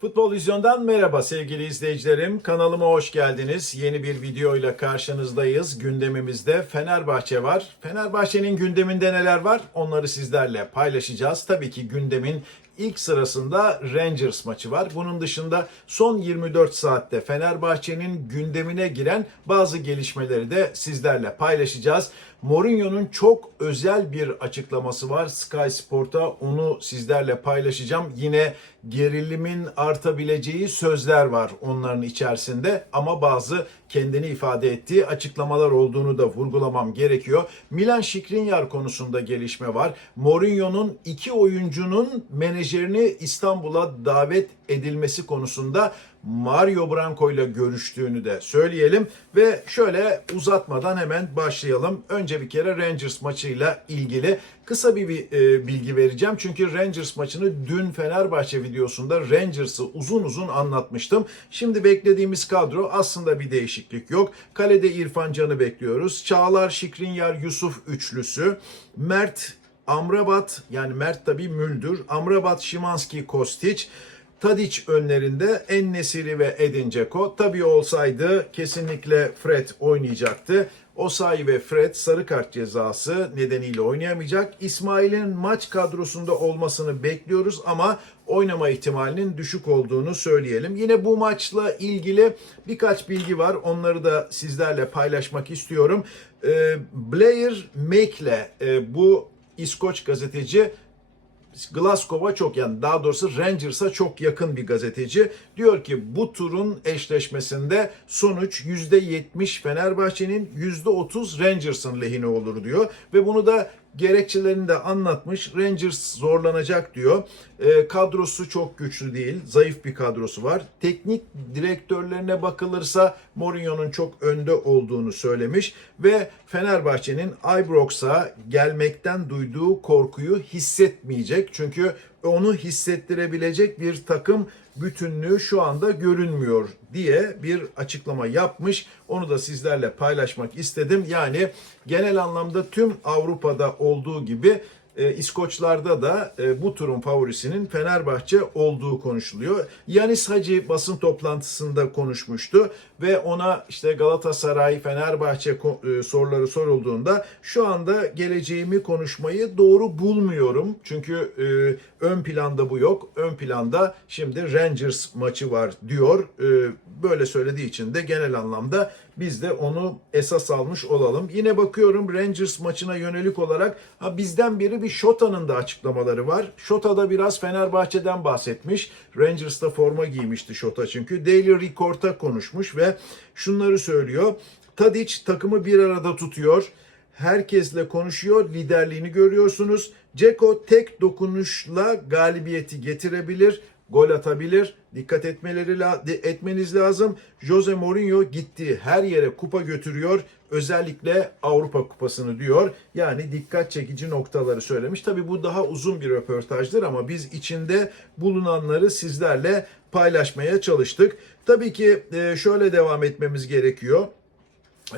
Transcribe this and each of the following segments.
futbol Vizyon'dan merhaba sevgili izleyicilerim. Kanalıma hoş geldiniz. Yeni bir video ile karşınızdayız. Gündemimizde Fenerbahçe var. Fenerbahçe'nin gündeminde neler var? Onları sizlerle paylaşacağız. Tabii ki gündemin ilk sırasında Rangers maçı var. Bunun dışında son 24 saatte Fenerbahçe'nin gündemine giren bazı gelişmeleri de sizlerle paylaşacağız. Mourinho'nun çok özel bir açıklaması var Sky Sport'a. Onu sizlerle paylaşacağım. Yine gerilimin artabileceği sözler var onların içerisinde ama bazı kendini ifade ettiği açıklamalar olduğunu da vurgulamam gerekiyor. Milan Skriniar konusunda gelişme var. Mourinho'nun iki oyuncunun menajerini İstanbul'a davet edilmesi konusunda Mario Branco ile görüştüğünü de söyleyelim ve şöyle uzatmadan hemen başlayalım. Önce bir kere Rangers maçıyla ilgili kısa bir, bir, e, bilgi vereceğim. Çünkü Rangers maçını dün Fenerbahçe videosunda Rangers'ı uzun uzun anlatmıştım. Şimdi beklediğimiz kadro aslında bir değişiklik yok. Kalede İrfan Can'ı bekliyoruz. Çağlar, Şikrinyar, Yusuf üçlüsü. Mert, Amrabat yani Mert tabii Müldür. Amrabat, Şimanski, Kostić. Tadic önlerinde Ennesiri ve Edin Dzeko. Tabii olsaydı kesinlikle Fred oynayacaktı. Osayi ve Fred sarı kart cezası nedeniyle oynayamayacak. İsmail'in maç kadrosunda olmasını bekliyoruz ama oynama ihtimalinin düşük olduğunu söyleyelim. Yine bu maçla ilgili birkaç bilgi var. Onları da sizlerle paylaşmak istiyorum. Ee, Blair Make'le e, bu İskoç gazeteci Glasgow'a çok yani daha doğrusu Rangers'a çok yakın bir gazeteci. Diyor ki bu turun eşleşmesinde sonuç %70 Fenerbahçe'nin %30 Rangers'ın lehine olur diyor. Ve bunu da gerekçelerini de anlatmış. Rangers zorlanacak diyor. E, kadrosu çok güçlü değil. Zayıf bir kadrosu var. Teknik direktörlerine bakılırsa Mourinho'nun çok önde olduğunu söylemiş ve Fenerbahçe'nin Ibrox'a gelmekten duyduğu korkuyu hissetmeyecek. Çünkü onu hissettirebilecek bir takım bütünlüğü şu anda görünmüyor diye bir açıklama yapmış. Onu da sizlerle paylaşmak istedim. Yani genel anlamda tüm Avrupa'da olduğu gibi e, İskoçlarda da e, bu turun favorisinin Fenerbahçe olduğu konuşuluyor. Yanis Hacı basın toplantısında konuşmuştu ve ona işte Galatasaray, Fenerbahçe e, soruları sorulduğunda şu anda geleceğimi konuşmayı doğru bulmuyorum. Çünkü e, ön planda bu yok. Ön planda şimdi Rangers maçı var diyor. E, böyle söylediği için de genel anlamda biz de onu esas almış olalım. Yine bakıyorum Rangers maçına yönelik olarak ha bizden biri bir Şota'nın da açıklamaları var. Şota da biraz Fenerbahçe'den bahsetmiş. Rangers'ta forma giymişti Şota çünkü. Daily Record'a konuşmuş ve şunları söylüyor. Tadic takımı bir arada tutuyor. Herkesle konuşuyor, liderliğini görüyorsunuz. Ceko tek dokunuşla galibiyeti getirebilir gol atabilir. Dikkat etmeleri la- etmeniz lazım. Jose Mourinho gittiği her yere kupa götürüyor. Özellikle Avrupa Kupası'nı diyor. Yani dikkat çekici noktaları söylemiş. Tabii bu daha uzun bir röportajdır ama biz içinde bulunanları sizlerle paylaşmaya çalıştık. Tabii ki e, şöyle devam etmemiz gerekiyor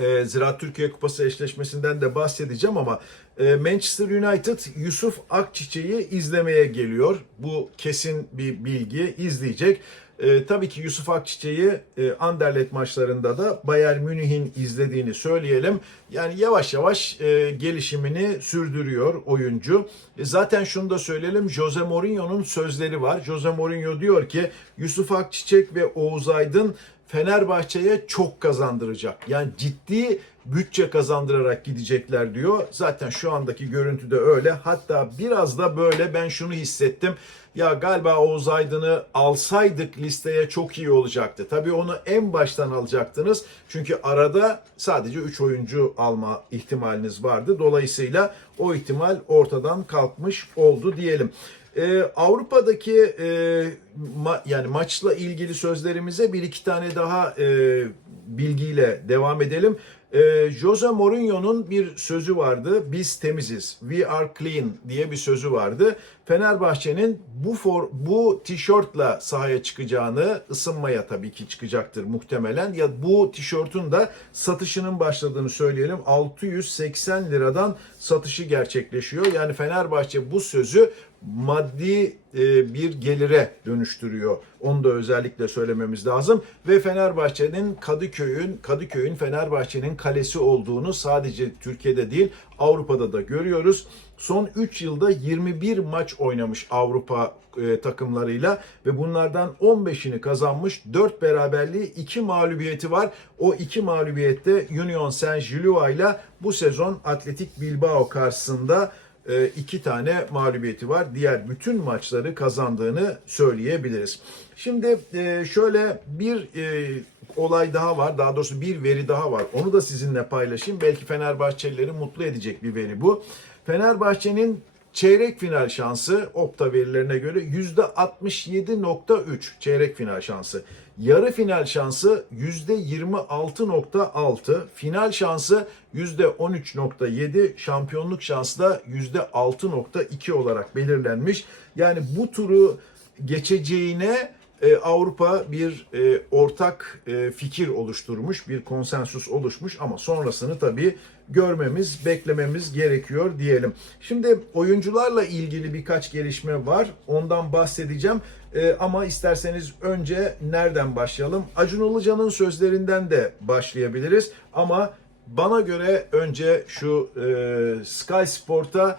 e, Ziraat Türkiye Kupası eşleşmesinden de bahsedeceğim ama e, Manchester United Yusuf Akçiçek'i izlemeye geliyor. Bu kesin bir bilgi izleyecek. E, tabii ki Yusuf Akçiçek'i e, Anderlecht maçlarında da Bayern Münih'in izlediğini söyleyelim. Yani yavaş yavaş e, gelişimini sürdürüyor oyuncu. E, zaten şunu da söyleyelim Jose Mourinho'nun sözleri var. Jose Mourinho diyor ki Yusuf Akçiçek ve Oğuz Aydın Fenerbahçe'ye çok kazandıracak. Yani ciddi bütçe kazandırarak gidecekler diyor. Zaten şu andaki görüntü de öyle. Hatta biraz da böyle ben şunu hissettim. Ya galiba Oğuz Aydın'ı alsaydık listeye çok iyi olacaktı. Tabii onu en baştan alacaktınız. Çünkü arada sadece 3 oyuncu alma ihtimaliniz vardı. Dolayısıyla o ihtimal ortadan kalkmış oldu diyelim. Ee, Avrupa'daki e, ma- yani maçla ilgili sözlerimize bir iki tane daha e, bilgiyle devam edelim. Ee, Jose Mourinho'nun bir sözü vardı. Biz temiziz. We are clean diye bir sözü vardı. Fenerbahçe'nin bu for, bu tişörtle sahaya çıkacağını, ısınmaya tabii ki çıkacaktır muhtemelen. Ya bu tişörtün de satışının başladığını söyleyelim. 680 liradan satışı gerçekleşiyor. Yani Fenerbahçe bu sözü maddi e, bir gelire dönüştürüyor. Onu da özellikle söylememiz lazım. Ve Fenerbahçe'nin Kadıköy'ün Kadıköy'ün Fenerbahçe'nin kalesi olduğunu sadece Türkiye'de değil Avrupa'da da görüyoruz. Son 3 yılda 21 maç oynamış Avrupa e, takımlarıyla ve bunlardan 15'ini kazanmış. 4 beraberliği, 2 mağlubiyeti var. O 2 mağlubiyette Union Saint-Gilloise ile bu sezon Atletik Bilbao karşısında e, iki tane mağlubiyeti var. Diğer bütün maçları kazandığını söyleyebiliriz. Şimdi e, şöyle bir e, olay daha var. Daha doğrusu bir veri daha var. Onu da sizinle paylaşayım. Belki Fenerbahçelileri mutlu edecek bir veri bu. Fenerbahçe'nin çeyrek final şansı Opta verilerine göre %67.3 çeyrek final şansı. Yarı final şansı %26.6, final şansı %13.7, şampiyonluk şansı da %6.2 olarak belirlenmiş. Yani bu turu geçeceğine e, Avrupa bir e, ortak e, fikir oluşturmuş, bir konsensus oluşmuş ama sonrasını tabii görmemiz, beklememiz gerekiyor diyelim. Şimdi oyuncularla ilgili birkaç gelişme var. Ondan bahsedeceğim. E, ama isterseniz önce nereden başlayalım? Acun Ilıcalı'nın sözlerinden de başlayabiliriz. Ama bana göre önce şu e, Sky Sport'a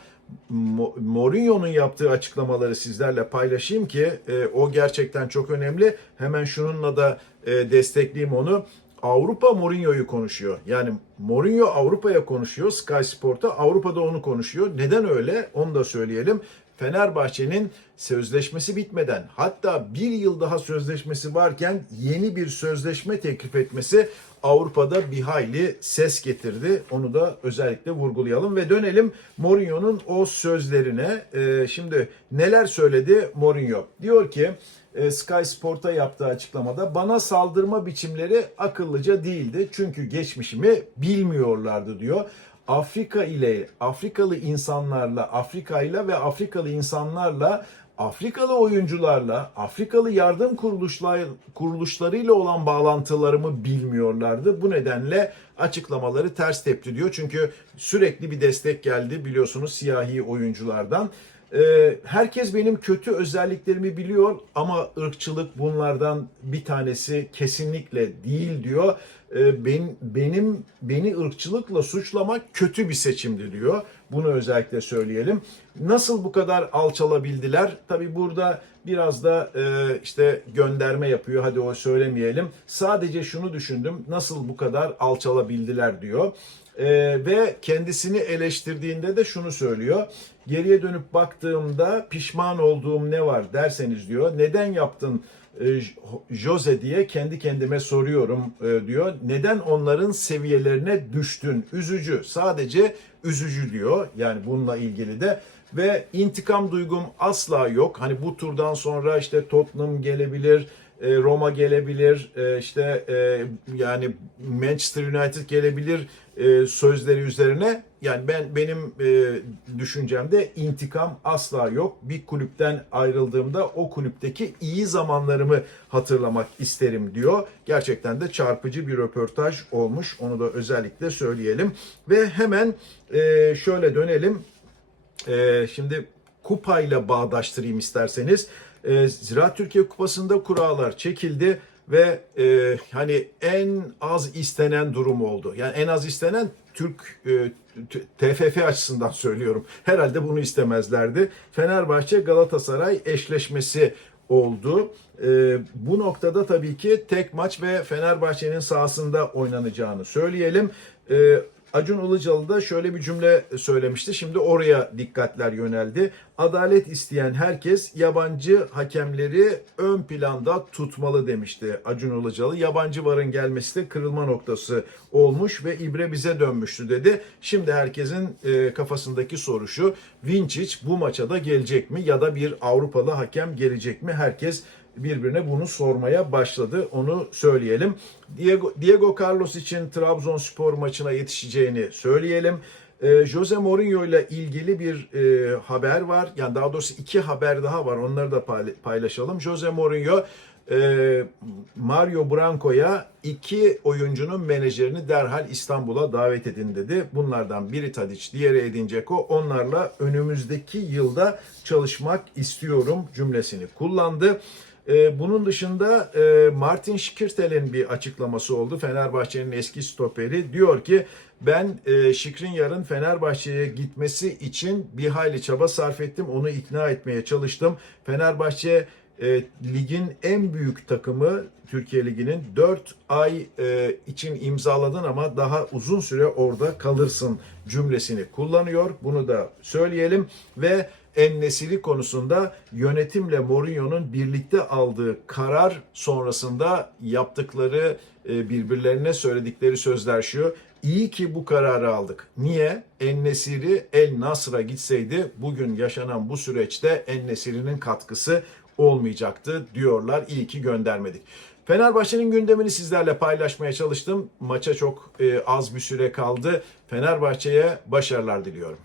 Mourinho'nun yaptığı açıklamaları sizlerle paylaşayım ki e, o gerçekten çok önemli. Hemen şununla da e, destekleyeyim onu. Avrupa Mourinho'yu konuşuyor. Yani Mourinho Avrupa'ya konuşuyor. Sky Sport'a Avrupa'da onu konuşuyor. Neden öyle? Onu da söyleyelim. Fenerbahçe'nin sözleşmesi bitmeden hatta bir yıl daha sözleşmesi varken yeni bir sözleşme teklif etmesi Avrupa'da bir hayli ses getirdi. Onu da özellikle vurgulayalım ve dönelim Mourinho'nun o sözlerine. Ee, şimdi neler söyledi Mourinho? Diyor ki e, Sky Sport'a yaptığı açıklamada bana saldırma biçimleri akıllıca değildi. Çünkü geçmişimi bilmiyorlardı diyor. Afrika ile Afrikalı insanlarla, Afrika ile ve Afrikalı insanlarla Afrikalı oyuncularla, Afrikalı yardım kuruluşlar, kuruluşlarıyla olan bağlantılarımı bilmiyorlardı. Bu nedenle açıklamaları ters tepti diyor. Çünkü sürekli bir destek geldi biliyorsunuz siyahi oyunculardan. Ee, herkes benim kötü özelliklerimi biliyor ama ırkçılık bunlardan bir tanesi kesinlikle değil diyor. Ee, ben, benim beni ırkçılıkla suçlamak kötü bir seçimdi diyor. Bunu özellikle söyleyelim. Nasıl bu kadar alçalabildiler? Tabii burada biraz da e, işte gönderme yapıyor. Hadi o söylemeyelim. Sadece şunu düşündüm. Nasıl bu kadar alçalabildiler diyor. Ee, ve kendisini eleştirdiğinde de şunu söylüyor. Geriye dönüp baktığımda pişman olduğum ne var derseniz diyor. Neden yaptın e, Jose diye kendi kendime soruyorum e, diyor. Neden onların seviyelerine düştün? Üzücü. Sadece üzücü diyor. Yani bununla ilgili de ve intikam duygum asla yok. Hani bu turdan sonra işte Tottenham gelebilir, Roma gelebilir, e, işte e, yani Manchester United gelebilir e, sözleri üzerine. Yani ben benim e, düşüncemde intikam asla yok. Bir kulüpten ayrıldığımda o kulüpteki iyi zamanlarımı hatırlamak isterim diyor. Gerçekten de çarpıcı bir röportaj olmuş. Onu da özellikle söyleyelim. Ve hemen e, şöyle dönelim. E, şimdi kupayla bağdaştırayım isterseniz. E, Ziraat Türkiye Kupası'nda kurallar çekildi ve e, hani en az istenen durum oldu. Yani en az istenen Türk e, TFF açısından söylüyorum. Herhalde bunu istemezlerdi. Fenerbahçe Galatasaray eşleşmesi oldu. E, bu noktada tabii ki tek maç ve Fenerbahçe'nin sahasında oynanacağını söyleyelim. E, Acun Ilıcalı da şöyle bir cümle söylemişti. Şimdi oraya dikkatler yöneldi. Adalet isteyen herkes yabancı hakemleri ön planda tutmalı demişti Acun Ilıcalı. Yabancı varın gelmesi de kırılma noktası olmuş ve ibre bize dönmüştü dedi. Şimdi herkesin e, kafasındaki soru şu. Vinčić bu maça da gelecek mi ya da bir Avrupalı hakem gelecek mi? Herkes birbirine bunu sormaya başladı. Onu söyleyelim. Diego, Diego Carlos için Trabzonspor maçına yetişeceğini söyleyelim. Ee, Jose Mourinho ile ilgili bir e, haber var. Yani daha doğrusu iki haber daha var. Onları da payla- paylaşalım. Jose Mourinho e, Mario Branco'ya iki oyuncunun menajerini derhal İstanbul'a davet edin dedi. Bunlardan biri Tadic, diğeri Edin Dzeko. Onlarla önümüzdeki yılda çalışmak istiyorum cümlesini kullandı. Ee, bunun dışında e, Martin Şikirtel'in bir açıklaması oldu. Fenerbahçe'nin eski stoperi diyor ki ben e, Şikrinyar'ın Fenerbahçe'ye gitmesi için bir hayli çaba sarf ettim. Onu ikna etmeye çalıştım. Fenerbahçe e, ligin en büyük takımı Türkiye Ligi'nin 4 ay e, için imzaladın ama daha uzun süre orada kalırsın cümlesini kullanıyor. Bunu da söyleyelim ve En-Nesyri konusunda yönetimle Mourinho'nun birlikte aldığı karar sonrasında yaptıkları e, birbirlerine söyledikleri sözler şu. İyi ki bu kararı aldık. Niye? En-Nesyri El Nasr'a gitseydi bugün yaşanan bu süreçte En-Nesyri'nin katkısı olmayacaktı diyorlar. İyi ki göndermedik. Fenerbahçe'nin gündemini sizlerle paylaşmaya çalıştım. Maça çok e, az bir süre kaldı. Fenerbahçe'ye başarılar diliyorum.